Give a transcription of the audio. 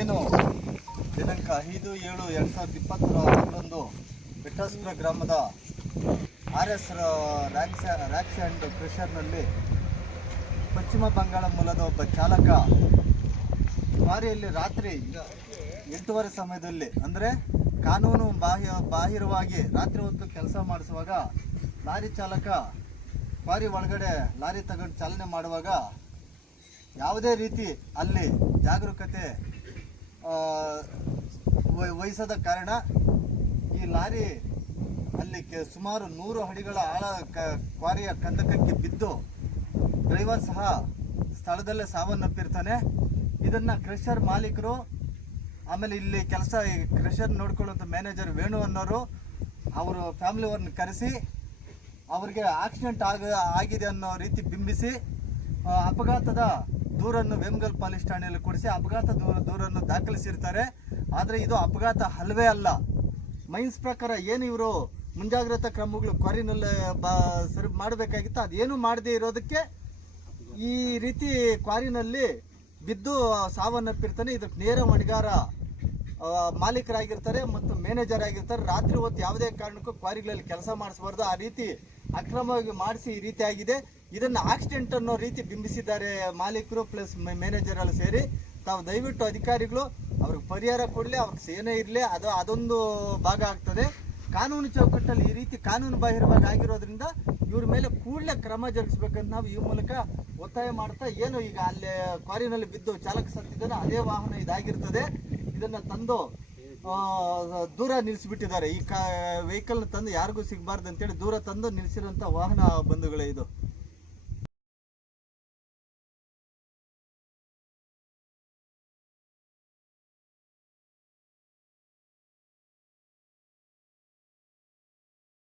ಏನು ದಿನಾಂಕ 5/7/2020 ಬೆಟ್ಟಸ್ಪುರ ಗ್ರಾಮದ RS ರ್ಯಾಕ್ಸ್ ಆ್ಯಂಡ್ ಕ್ರಷರ್ನಲ್ಲಿ ಪಶ್ಚಿಮ ಬಂಗಾಳ ಮೂಲದ ಒಬ್ಬ ಚಾಲಕ ಲಾರಿಯಲ್ಲಿ ರಾತ್ರಿ 8:30 ಸಮಯದಲ್ಲಿ ಅಂದರೆ ಕಾನೂನು ಬಾಹಿರವಾಗಿ ರಾತ್ರಿ ಹೊತ್ತು ಕೆಲಸ ಮಾಡಿಸುವಾಗ ಲಾರಿ ಚಾಲಕ ಕ್ವಾರಿ ಒಳಗಡೆ ಲಾರಿ ತಗೊಂಡು ಚಾಲನೆ ಮಾಡುವಾಗ ಯಾವುದೇ ರೀತಿ ಅಲ್ಲಿ ಜಾಗರೂಕತೆ ವಹಿಸದ ಕಾರಣ ಈ ಲಾರಿ ಅಲ್ಲಿ ಸುಮಾರು 100 ಅಡಿಗಳ ಆಳ ಕ್ವಾರಿಯ ಕಂದಕಕ್ಕೆ ಬಿದ್ದು ಡ್ರೈವರ್ ಸಹ ಸ್ಥಳದಲ್ಲೇ ಸಾವನ್ನಪ್ಪಿರ್ತಾನೆ. ಇದನ್ನು ಕ್ರಷರ್ ಮಾಲೀಕರು ಆಮೇಲೆ ಇಲ್ಲಿ ಕೆಲಸ ಕ್ರಷರ್ ನೋಡ್ಕೊಳ್ಳುವಂಥ ಮ್ಯಾನೇಜರ್ ವೇಣು ಅನ್ನೋರು ಅವರು ಫ್ಯಾಮಿಲಿಯವ್ರನ್ನ ಕರೆಸಿ ಅವರಿಗೆ ಆಕ್ಸಿಡೆಂಟ್ ಆಗಿದೆ ಅನ್ನೋ ರೀತಿ ಬಿಂಬಿಸಿ ಅಪಘಾತದ ದೂರನ್ನು ವೇಮಗಲ್ ಪೊಲೀಸ್ ಠಾಣೆಯಲ್ಲಿ ಕೊಡಿಸಿ ಅಪಘಾತ ದೂರನ್ನು ದಾಖಲಿಸಿರ್ತಾರೆ. ಆದರೆ ಇದು ಅಪಘಾತ ಅಲ್ಲವೇ ಅಲ್ಲ. ಮೈನ್ಸ್ ಪ್ರಕಾರ ಏನು ಇವರು ಮುಂಜಾಗ್ರತಾ ಕ್ರಮಗಳು ಕ್ವಾರಿನಲ್ಲಿ ಸರಿ ಮಾಡಬೇಕಾಗಿತ್ತು, ಅದೇನು ಮಾಡದೇ ಇರೋದಕ್ಕೆ ಈ ರೀತಿ ಕ್ವಾರಿನಲ್ಲಿ ಬಿದ್ದು ಸಾವನ್ನಪ್ಪಿರ್ತಾನೆ. ಇದಕ್ಕೆ ನೇರ ಹೊಣೆಗಾರ ಮಾಲೀಕರಾಗಿರ್ತಾರೆ ಮತ್ತು ಮ್ಯಾನೇಜರ್ ಆಗಿರ್ತಾರೆ. ರಾತ್ರಿ ಹೊತ್ತು ಯಾವುದೇ ಕಾರಣಕ್ಕೂ ಕ್ವಾರಿಗಳಲ್ಲಿ ಕೆಲಸ ಮಾಡಿಸಬಾರ್ದು, ಆ ರೀತಿ ಅಕ್ರಮವಾಗಿ ಮಾಡಿಸಿ ಈ ರೀತಿ ಆಗಿದೆ. ಇದನ್ನು ಆಕ್ಸಿಡೆಂಟ್ ಅನ್ನೋ ರೀತಿ ಬಿಂಬಿಸಿದ್ದಾರೆ ಮಾಲೀಕರು ಪ್ಲಸ್ ಮ್ಯಾನೇಜರ್ ಎಲ್ಲ ಸೇರಿ. ತಾವು ದಯವಿಟ್ಟು ಅಧಿಕಾರಿಗಳು ಅವ್ರಿಗೆ ಪರಿಹಾರ ಕೊಡಲಿ, ಅವ್ರಿಗೆ ಸೇನೆ ಇರಲಿ, ಅದೊಂದು ಭಾಗ ಆಗ್ತದೆ. ಕಾನೂನು ಚೌಕಟ್ಟಲ್ಲಿ ಈ ರೀತಿ ಕಾನೂನು ಬಾಹಿರವಾಗಿ ಆಗಿರೋದ್ರಿಂದ ಇವ್ರ ಮೇಲೆ ಕೂಡಲೇ ಕ್ರಮ ಜರುಗಿಸ್ಬೇಕಂತ ನಾವು ಈ ಮೂಲಕ ಒತ್ತಾಯ ಮಾಡ್ತಾ, ಏನು ಈಗ ಅಲ್ಲಿ ಕ್ವಾರಿನಲ್ಲಿ ಬಿದ್ದು ಚಾಲಕ ಸತ್ತಿದ್ದಾನೆ ಅದೇ ವಾಹನ ಇದಾಗಿರ್ತದೆ, ಇದನ್ನು ತಂದು ದೂರ ನಿಲ್ಲಿಸಿಬಿಟ್ಟಿದ್ದಾರೆ. ಈ ವೆಹಿಕಲ್ನ ತಂದು ಯಾರಿಗೂ ಸಿಗಬಾರ್ದು ಅಂತೇಳಿ ದೂರ ತಂದು ನಿಲ್ಲಿಸಿರೋಂಥ ವಾಹನ ಬಂಧುಗಳೇ ಇದು.